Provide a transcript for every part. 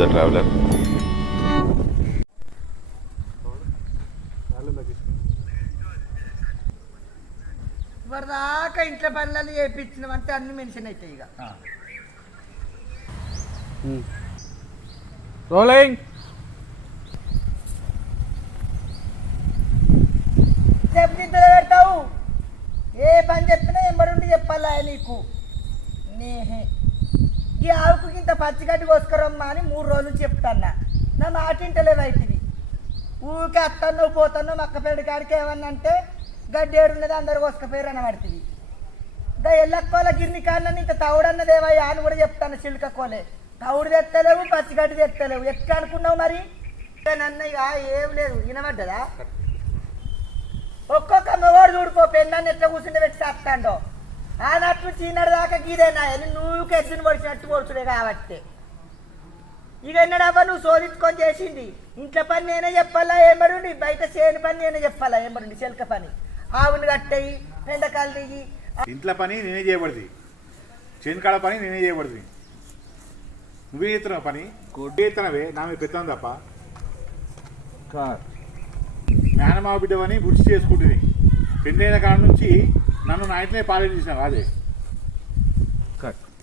The traveller. ఇప్పటిదాకా ఇంట్లో పనులు చేయించినామంటే అన్ని మెన్షన్ అవుతాయి. ఇక రోలింగ్. చెప్పిద్దరు పెడతావు, ఏ పని చెప్పినా ఎంబడుండి చెప్పాలా నీకు. నేహే ఈ ఆవుకు ఇంత పచ్చిగడ్డి కోసుకురమ్మా అని 3 రోజుల నుంచి చెప్తాన్నా. నా మాట ఇంటలేవు అవుతుంది. ఊరికే అత్తన్నో పోతానో మక్కపేడి కాడికి ఏమన్నా అంటే గడ్డి ఏడున్నది అందరు కోసుకపోయారు అని పడుతుంది. ఇంకా ఎల్లక్కోల గిర్ని కాళ్ళని ఇంత తవుడన్నదేవయ్యా అని కూడా చెప్తాను. చిలుకకోలే తవుడు తెత్తలేవు, పచ్చిగడ్డి తెత్తలేవు. ఎట్లా అనుకున్నావు మరి? నన్నయ్య ఏం లేదు, వినబడ్డదా? ఒక్కొక్క మగవాడు చూడిపో పెన్నాన్ని ఎట్లా కూర్చుంటే పెట్టి చేస్తాండో ఆనట్లు చీనడు దాకా గీదేనా నువ్వుకి ఎద్దుని పొడిచినట్టు పొడుచుడే కాబట్టి. ఇక ఎన్నడవ్వ నువ్వు శోధించుకొని చేసింది. ఇంట్లో పని నేనే చెప్పాలా ఏమరుండి, బయట చేయని పని నేనే చెప్పాలా ఏమరుండి. చెలక పని ఆవుని కట్టయి, పెండకాలు దిగి. ఇంట్లో పని నేనే చేయబడుతుంది, చేనుకాడ పని నేనే చేయబడుతుంది. నువ్వే చేస్తున్నావు పని, కొట్టే ఎత్తనవే నా మీద పెత్తాను తప్ప. మేనమావ బిడ్డవని గుర్తు చేసుకుంటుంది. పెళ్ళైన కాడ నుంచి నన్ను నా ఇంట్లోనే పాలన చేసినావు. అదే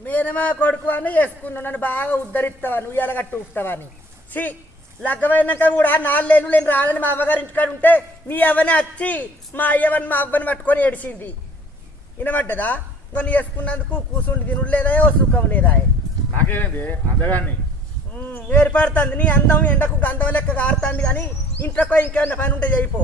మేనమా కొడుకు అని చేసుకున్నావు, నన్ను బాగా ఉద్ధరిస్తావా, నువ్వు ఎలాగట్టు ఊపుతావా అని. సి లగ్గమైనాక కూడా 4 ఏళ్ళు నేను రాలని మా అవ్వగారి ఇంటికాడ ఉంటే మీ అవ్వని వచ్చి మా అయ్యవని మా అవ్వని పట్టుకొని ఏడిచింది. వినబడ్డదా? కొన్ని చేసుకున్నందుకు కూర్చుండి తినుడు లేదా, ఓ సుఖం లేదా? నాకేనండి అందగాన్ని ఏర్పడుతుంది. నీ అందం ఎండకు గంధం లెక్క కారుతుంది. కానీ ఇంట్లోకి ఇంకేమన్నా పని ఉంటే చేయిపో.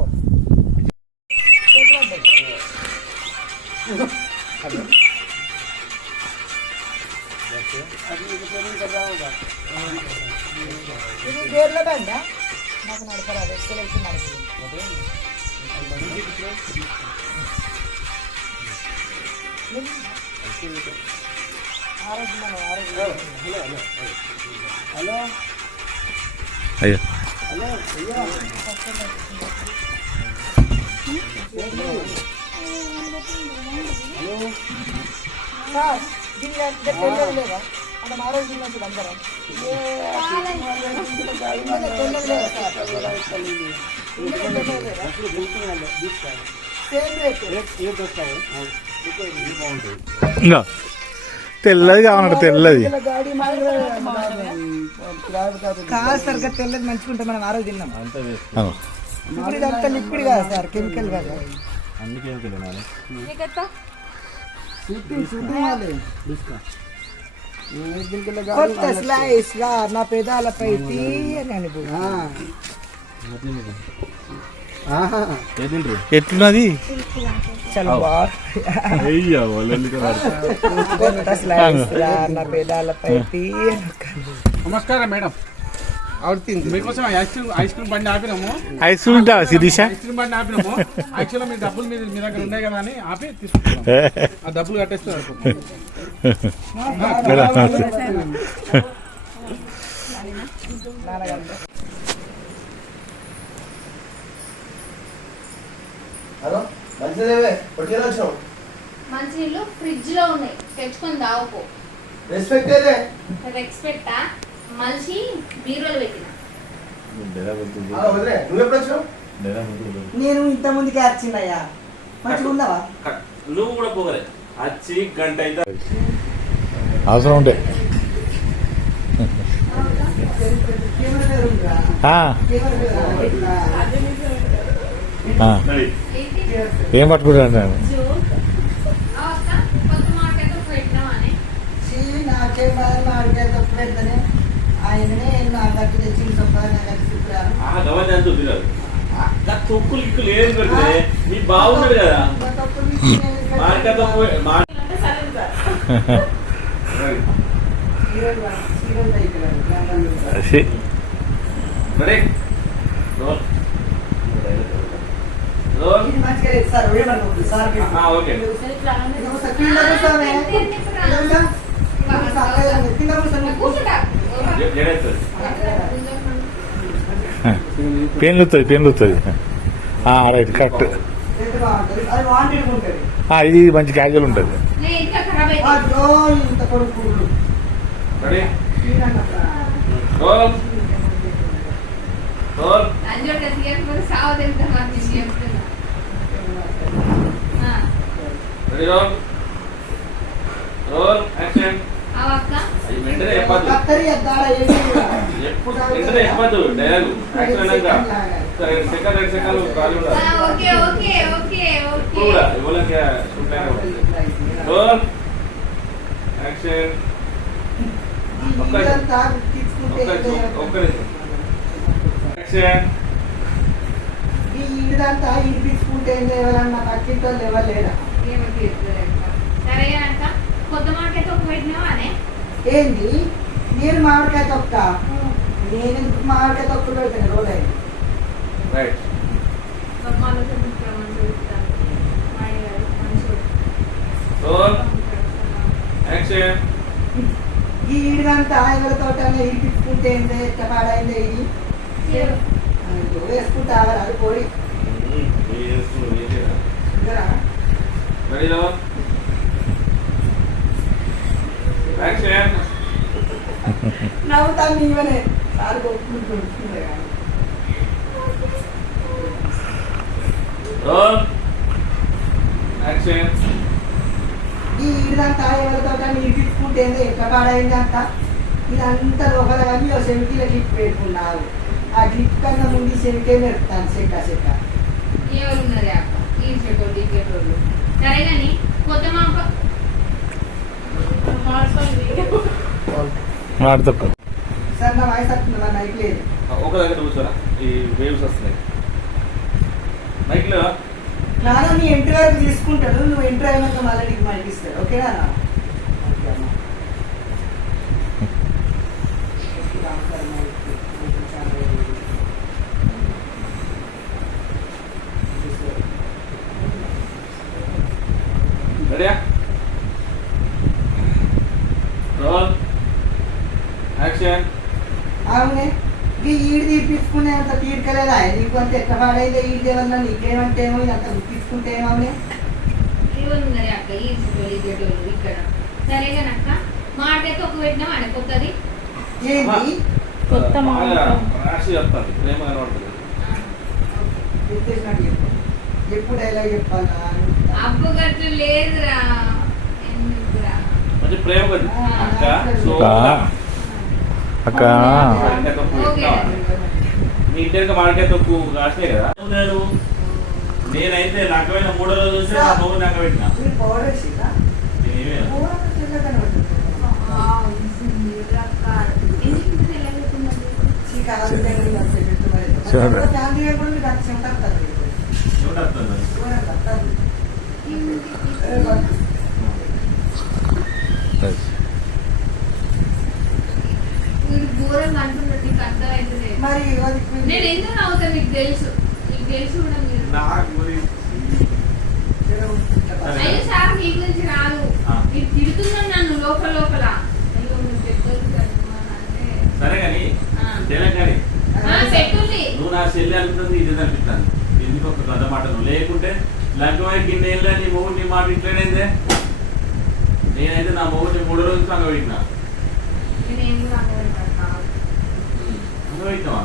గేర్లో బండా నాకు నడపరాదు, ఎక్సలెన్స్ నడుపుతుంది. హలో అయ్యా హలో సార్ దీని లేదా మన మారోజు జిల్లా అందరం ఇంకా తెల్లది కావాలంట. తెల్లది కాదు సార్, తెల్లది మంచిగా మనం ఆ రోజు తిన్నాం. ఇప్పుడు ఇదంతా లిక్విడ్ కాదు సార్, కెమికల్ కాదు. కొత్త స్లైస్ గా నా పెదాలపై తీయని ఎట్లున్నది? నా పెదాలపై తీయని. నమస్కారం మేడం, మీకోసం ఐస్ క్రీమ్ బండి ఆపినాము. Ice cream Sirisha ice cream బండి ఆపినాము. యాక్చువల్గా మీ డబ్బులు మీ దగ్గర ఉన్నాయి కదా అని ఆపి తీసుకుంటాం. ఆ డబ్బులు కట్టేస్తే మంచి నీళ్ళు ఫ్రిడ్జ్ లో ఉన్నాయి, తెచ్చుకొని తాగుకో. రెస్పెక్టా మనిషి బీరువాలు పెట్టిన. నేను ఇంత ముందుకే వచ్చిందయ్యా, మంచిగా ఉన్నావా? నువ్వు కూడా పోగలే వచ్చి గంట అయితే అవసరం ఉంటే ఏం పట్టుకుంటాను నేను. తొక్కులు ఇక్కులు ఏం పెడితే మీ బాగున్నాడు కదా పెయిన్లు వస్తుంది. Right, correct. ఇది మంచి క్యాజువల్ ఉంటుంది. రోల్ రోల్ అంజోట తీయకపోతే సావు తెలుస్తా మాకు నేను చెప్తున్నా రెడీ రోల్ రోల్ యాక్షన్ అవక్క అది వెంటనే చెప్పద్దు కత్తరి ఎద్దాడా ఏంటి ఎప్పుడు వెంటనే చెప్పద్దు డైలాగ్ యాక్షన్ అన్నాక సెకండ్ 2 సెకండ్లు ఖాళీ ఉండాలి ఓకే ఓకే ఓకే ఓకే కూడా ఇవ్వలేక రోల్ యాక్షన్ ఒక్క నిమిషం యాక్షన్ ఈ ఈడంతా ఇడిపించుకుంటే ఏం చేయాలన్న పక్కింటో లేవలేదా ఏమో తీరుతుందంట సరే అంట కొత్త మార్కెట్ ఒక పెట్టినావానే ఏంది నేను మామిడికాయ తొక్క నేను ఎందుకు మామిడికాయ తొక్క పెడతాను రోజైంది రైట్ రోల్ యాక్షన్ ఈ ఈడుగంతా ఎవరితోట ఇడిపించుకుంటే ఏంది ఎట్లా పాడైంది ఇది వేసుకుంటా అది పోయి రెడీ రోల్ యాక్షన్ నవ్వుతాను నీవనే సార్ కొట్టుకుంటుండే కానీ రోల్ యాక్షన్ ఈ ఈడంతా ఎవరితోట ఇడిపించుకుంటే ఏంది ఎట్లా పాడైందంట ఇదంతా లోపల కానీ సెమిటీలో క్లిప్ పెట్టుకున్నారు ఆ క్లిప్ కన్నా ముందు సెమిటే పెడతాను సెక్క ఎవరున్నది అక్క ఈ చెట్టోళ్ళు ఈ చెట్టోళ్ళు సరే కానీ కొత్త మాంప మాడతక్క సార్ నా వాయిస్ వస్తుంది మరి నైట్ లేదు ఒక దగ్గర కూర్చోరా ఈ వేవ్స్ వస్తున్నాయి మైక్లో నాన్న నీ ఎంట్రీ వరకు తీసుకుంటాడు నువ్వు ఎంట్రీ అయినాక మళ్ళీ నీకు మనకి ఇస్తాడు ఓకేనా రెడీయా రోల్ యాక్షన్ అవునే ఈ ఈడు తీర్పించుకునే అంత తీర్కలేదా నీకు అంత ఎట్లా పాడైందో ఈడు దేవల్ల నీకేమంటే ఏమో అంత గుర్తించుకుంటే ఏమవునే ఎవరున్నది అక్క ఈ చెట్టోళ్ళు ఈ చెట్టోళ్ళు ఇక్కడ సరే కానీ అక్క మార్కెట్ ఒక పెట్టినావా అని కొత్తది ఏంటి కొత్త మాట. రాసి చెప్తాను ప్రేమ కనబడుతుంది గుర్తించినట్టు చెప్పు ఎప్పుడు డైలాగ్ చెప్పాలా అప్పు ఖర్చు లేదురా ఎందుకురా మంచి ప్రేమ కొద్ది అక్క సో అక్క ఓకే మీ ఇంటి మార్కెట్ తక్కువ కాసే కదా నేను నేనైతే లక్కమైన 3 రోజులు చూస్తే నా మొగ్గు నాకు పెట్టినా మీరు పౌడర్ వేసిందా నేనేమే పౌడర్ తెల్లగానే ఉంటుంది చూడొస్తుంది మీరు ఘోరంగా అంటున్నట్టు నీకు అర్థమైతే మరి నేను ఎందుకు నవ్వుతాను మీకు తెలుసు కూడా మీరు నాకు మరి అయ్యో సార్ మీ గురించి రాదు ఆ. మీరు తిడుతున్నాను నన్ను లోపల అయ్యో నువ్వు పెద్దోళ్ళు అంటే సరే కానీ ఆ. తెలంగాణ పెట్టుంది నువ్వు నా చెల్లి అనుకుంటుంది ఇది అనిపిస్తాను ఎందుకు ఒక కథ మాట నువ్వు లేకుంటే లగ్గమై గిన్నెళ్ళ నీ మొగుడు నీ మాట ఇట్లనేదే నేనైతే నా మొగుడిని 3 రోజులు సంగ పెట్టినా నేను కూడా అంగపెట్టాను కాదు. సంగ పెట్టినావా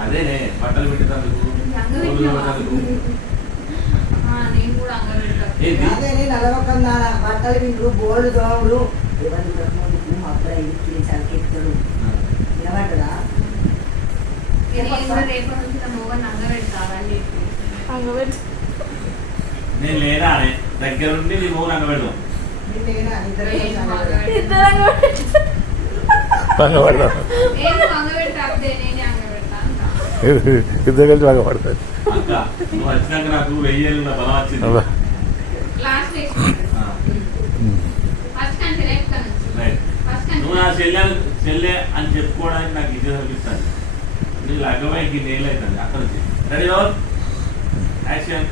అదేనే బట్టలు పెట్టేందుకు నేను కూడా అంగపెట్టాను ఏంటి అదే నేను అలవకన్నా బట్టలు వింటు బోర్డు దోముడు ఎవరిని బ్రహ్మకు మా అబ్బాయి ఇంటికి చలికెత్తాడు వినబడ్డదా నేను కూడా రేపటి నుంచి నా మొగని అంగపెడతావని చెప్పి నేను లేదా అనే దగ్గర నుండి నీ మొగుడు అంగ పెడదాం నిన్నేనా నేను అంగపెడతా అప్పుడే నేనే అంగపెడతా ఇద్దరు కలిసి బాగా పడతారు అక్క నువ్వు వచ్చినాక నాకు 1000 ఏళ్ళ బలం వచ్చింది లాస్ట్ ఆ, ఫస్ట్ కంటే రేపు రైట్. ఫస్ట్ నువ్వు నా చెల్లె అని చెప్పుకోవడానికి నాకు ఇది అనిపిస్తుంది నీ లగ్గమై గిన్నెళ్ళు అవుతుంది అక్కడ నుంచి రెడీ రోల్ యాక్షన్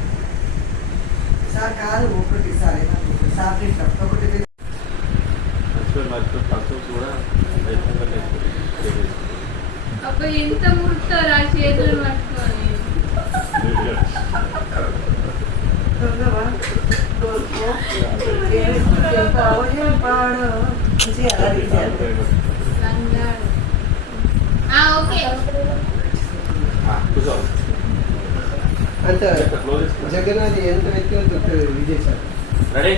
సార్ కాదు ఒకటి సార్ సార్ ఒకటి కూడా అప్పుడు ఎంత ముడతారు ఆ చేతులు పట్టుకొని ఓకే కూర్చో అంత క్లోజ్ చేసుకో. జగన్నాథ్ ఎంత వ్యక్తి విజయ్ సార్ రెడీ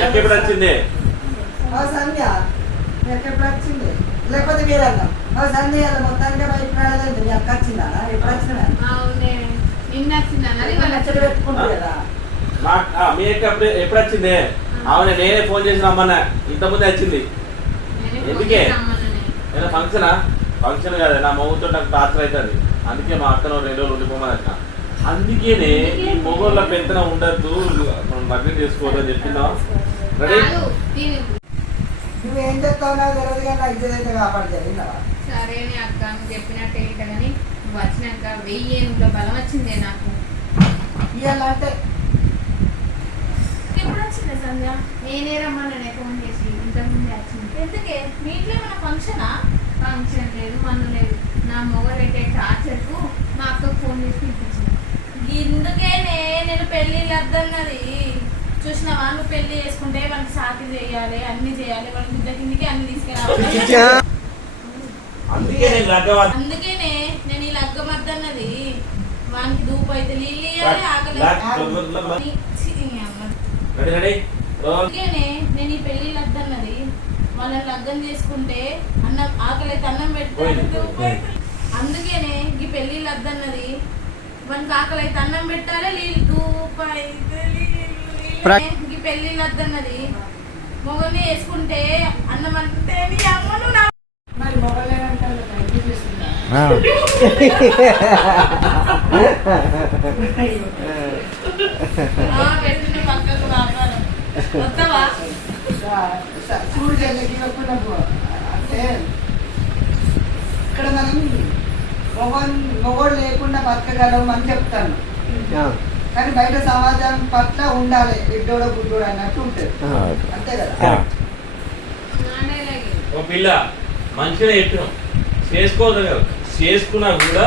ఎప్పుడు వచ్చింది సంధ్య ఎప్పుడు వచ్చింది లేకపోతే మీరన్నా సంధ్య మొత్తానికి బయట రాలేదండి మీ అక్క వచ్చిందా ఎప్పుడు వచ్చినా అవునే నిన్న వచ్చిందన్నది వాళ్ళ నచ్చలు పెట్టుకుంటారు కదా మీ ఎప్పుడు వచ్చింది అవునే నేనే ఫోన్ చేసి రమ్మన్నా ఇంతకుముందే వచ్చింది ఎందుకే? ఏదో ఫంక్షనా ఫంక్షన్ కాదు నా మొగుతో నాకు టార్చర్ అవుతుంది అందుకే మా అక్కను 2 రోజులు ఉండిపోమని వచ్చిన అందుకేనే ఈ మొగోళ్ళ పెంతన ఉండద్దు మనం లగ్నం చేసుకోవద్దని చెప్పిందా రెడీ నువ్వేం చెప్తావు నాకు తెలియదు కానీ నాకు ఇద్దరైతే కాపాడుతుంది సరే అని అక్క నువ్వు చెప్పినట్టే ఇట్లా కానీ నువ్వు వచ్చినాక 1000 ఏనుగుల బలం వచ్చిందే నాకు ఇవ్వాలంటే ఎప్పుడు వచ్చింది సంధ్య నేనే రమ్మన్నానే ఫోన్ చేసి ఇంతకుముందే వచ్చింది ఎందుకే మీ ఇంట్లో ఏమైనా ఫంక్షనా ఫంక్షన్ లేదు మన లేదు నా మొగలైతే టార్చర్కు మా అక్కకు ఫోన్ చేసి పిలిపించిన ఇందుకేనే నేను పెళ్లి వద్దన్నది చూసినావా నువ్వు పెళ్లి చేసుకుంటే వాళ్ళకి సాకి చేయాలి అన్ని చేయాలి వాళ్ళ బిడ్డ కిందికి అన్ని తీసుకురావాలి అందుకే నేను లగ్గం అందుకేనే నేను ఈ లగ్గం వద్దన్నది వానికి దూపు అయితే నీళ్ళు ఇయ్యాలి, ఆకలి రెడీ రెడీ అందుకేనే నేను ఈ పెళ్లి వద్దన్నది వాళ్ళని లగ్గం చేసుకుంటే అన్నం ఆకలి అయితే అన్నం పెట్టుకోవాలి అందుకేనే ఈ పెళ్లి వద్దన్నది మనకి ఆకలి అయితే అన్నం పెట్టాలి నీళ్ళు దూపు అయితే ఈ పెళ్లి వద్దన్నది మొగల్ని వేసుకుంటే అన్నం అంటే నీ అమ్మను నా మరి మొబైల్ ఏమంటారు పెట్టిన పక్కకు వ్యాపారం వస్తావా చూడు చెల్లెకి అంటే ఇక్కడ మనం మొగోడు లేకుండా బతకగలం అని చెప్తాను కానీ బయట సమాజం పట్ల ఉండాలి ఎడ్డోడో గుడ్డోడు అన్నట్టు ఉంటుంది అంతే కదా ఒక పిల్ల మంచిగా చెప్పినాం చేసుకోవద్దు కదా చేసుకున్నా కూడా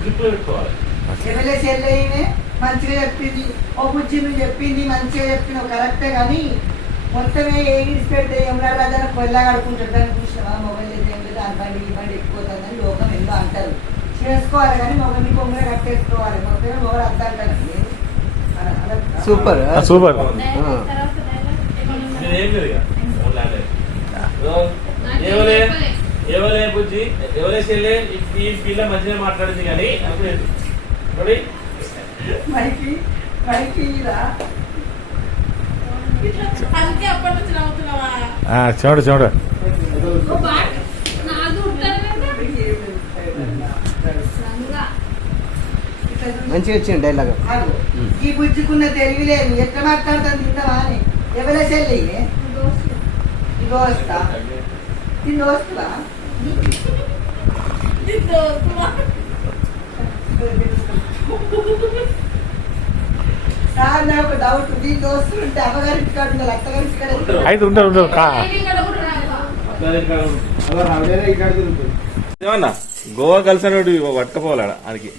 గ్రిప్లో పెట్టుకోవాలి ఎమ్మెల్యే చెల్లెమే మంచిగా చెప్పింది ఓ బుజ్జి నువ్వు చెప్పింది మంచిగా చెప్పినావు కరెక్టే కానీ మొత్తమే ఏడిసి పెడితే ఏమన్నా రాజాన పొల్లాగా ఆడుకుంటాడు దాన్ని చూసినావా మొబైల్ అయితే ఏం లేదు దాని బండి ఈ బండి ఎక్కుపోతుందని లోకం ఎందుకు అంటారు చేసుకోవాలి కానీ మొగని పొంగ కట్టేసుకోవాలి మొత్తమే మొగలు అర్థం అంటారు సూపర్ సూపర్ ఏం లేదు ఇక. ఎవరే ఎవరే బుజ్జి ఎవరే చెల్లె ఈ పిల్ల మంచిగా మాట్లాడింది కానీ అనుకోలేదు రెడీ మైకి మైకి అందుకే అప్పటి నుంచి నవ్వుతున్నావా చూడు చూడు మంచిగా వచ్చింది డైలాగ్ ఈ బుజ్జికున్న తెలివి లేదు ఎట్లా మాట్లాడుతాను తింటావా అని ఎవరే చెల్లి ఈ దోస్తా ఈ దోస్తువా సార్ నాకు ఒక డౌట్ ఈ దోస్తులు ఉంటే అమ్మగారికి కాదు ఉండాలి అత్తగారికి ఇక్కడ అయితే ఉంటారు ఉంటారు ఏమన్నా గోవా కలిసినోడు పట్టుకపోవాలా ఆడికి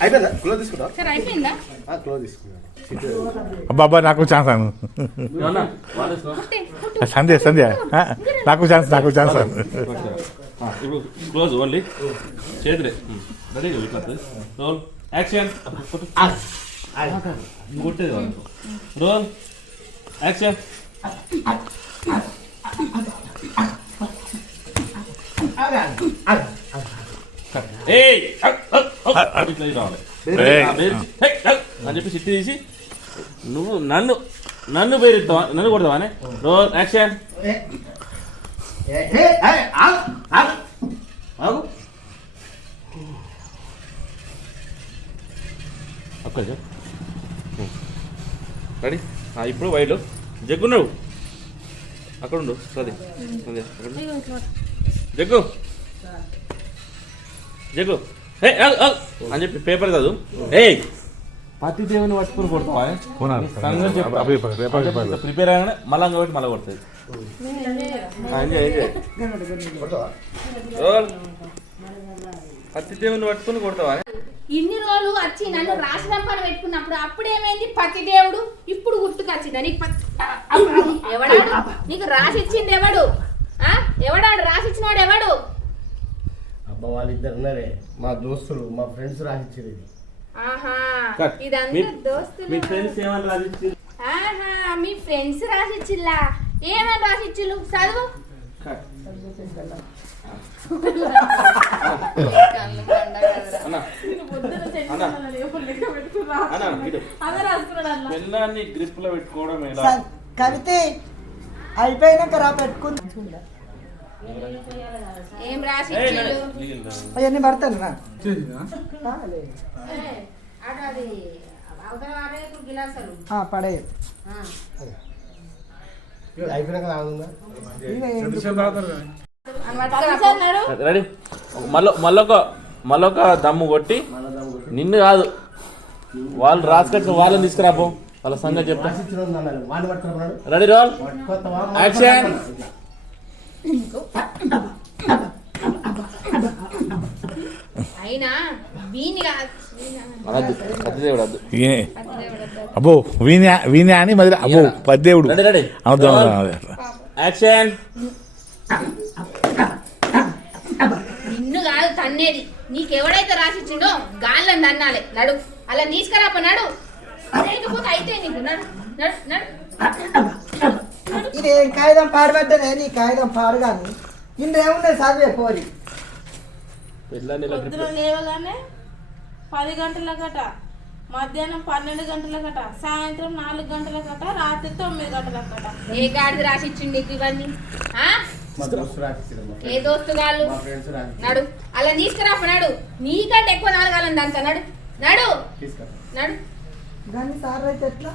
అయిపోయిందా క్లోజ్ తీసుకుంటా సరే అయిపోయిందా క్లోజ్ తీసుకుంటా అబ్బా నాకు ఛాన్స్ అను ఏమన్నా వాడేసుకో. సంధ్య సంధ్య నాకు ఛాన్స్ ఇప్పుడు క్లోజ్ ఓన్లీ చేతులే రెడీ రోల్ యాక్షన్ కొట్టేది రోల్ యాక్షన్ ఏయ్ ఇట్లా రావాలి అని చెప్పి సిట్టి తీసి నువ్వు నన్ను పేరుస్తావా నన్ను కొడతావానే రోల్ యాక్షన్ ఒక్క రెడీ ఇప్పుడు వైడ్ జగ్గున్నావు అక్కడ ఉండు సరే అదే జగ్గు జగ్గు అని చెప్పి పేపర్ కాదు ఏయ్ పతి దేవుని పట్టుకుని కొడతావా ప్రిపేర్ అయినా మళ్ళీ కాబట్టి మళ్ళీ కొడుతుంది పతి దేవుని పట్టుకుని కొడతావా ఇన్ని రోజులు వచ్చి నన్ను రాసినంపన పెట్టుకున్నప్పుడు అప్పుడు ఏమైంది పతి దేవుడు ఇప్పుడు గుర్తుకొచ్చిందా నీకు ఎవడాడు నీకు రాసిచ్చింది ఎవడు ఎవడాడు రాసిచ్చినాడు ఎవడు అబ్బా వాళ్ళిద్దరు ఉన్నారే మా దోస్తులు మా ఫ్రెండ్స్ రాసిచ్చారు ఇది. ఆహా కట్. ఇదంతా దోస్తులు మీ ఫ్రెండ్స్ ఏమని రాసిచ్చి ఆహా మీ ఫ్రెండ్స్ రాసిచ్చిల్లా ఏమని రాసిచ్చిల్లు చదువు పిల్లాన్ని గ్రిప్ లో పెట్టుకోవడం ఎలా కవిత అయిపోయినాక రా పెట్టుకుంది ఏం రాసిచ్చిల్లు అవన్నీ పడతాను రా పడే ఇది అయిపోయినాక తాగుతుందా? రెడీ మళ్ళొక దమ్ము కొట్టి నిన్ను కాదు వాళ్ళు రాసుకొచ్చిన వాళ్ళని తీసుకురాపో వాళ్ళ సంగతి చెప్తా రాసిచ్చిన వాళ్ళు అన్నారు. వాడిని పట్టుకున్నాడు రెడీ రోల్ పట్టుకోతావా? యాక్షన్ అయినా వీని అనద్దు సత్యదేవుడు వద్దు అబ్బో వీణ్యా అని మధ్య అబ్బో పద్దేవుడు రెడీ రెడీ అవుతాం యాక్షన్ నిన్ను కాదు తన్నేది నీకెవడైతే రాసిచ్చిండో గాళ్ళని తన్నాలే నడు అలా తీసుకురాప నడు లేకపోతే అయితే నీకు నడు నడు నడు ఇది ఏం కాగితం పాడబడ్డదే నీ కాగితం పాడు కానీ ఇంకేమున్నాయి చదివే పోరి పిల్లని ఇలా పొద్దున లేవగానే 10 గంటలకట, మధ్యాహ్నం 12 గంటలకట, సాయంత్రం 4 గంటలకట, రాత్రి 9 గంటలకట. ఏ గాడిది రాసిచ్చిండు నీకు ఇవన్నీ మా దోస్తు రాసిచ్చారు. ఏ దోస్తు గాళ్ళు మా ఫ్రెండ్స్ రాసిచ్చారు. నడు అలా తీసుకురాప నడు నీకంటే ఎక్కువ నాలుగాలని దాంతో నడు నడు తీసుకురా. నడు కానీ సార్ అయితే ఎట్లా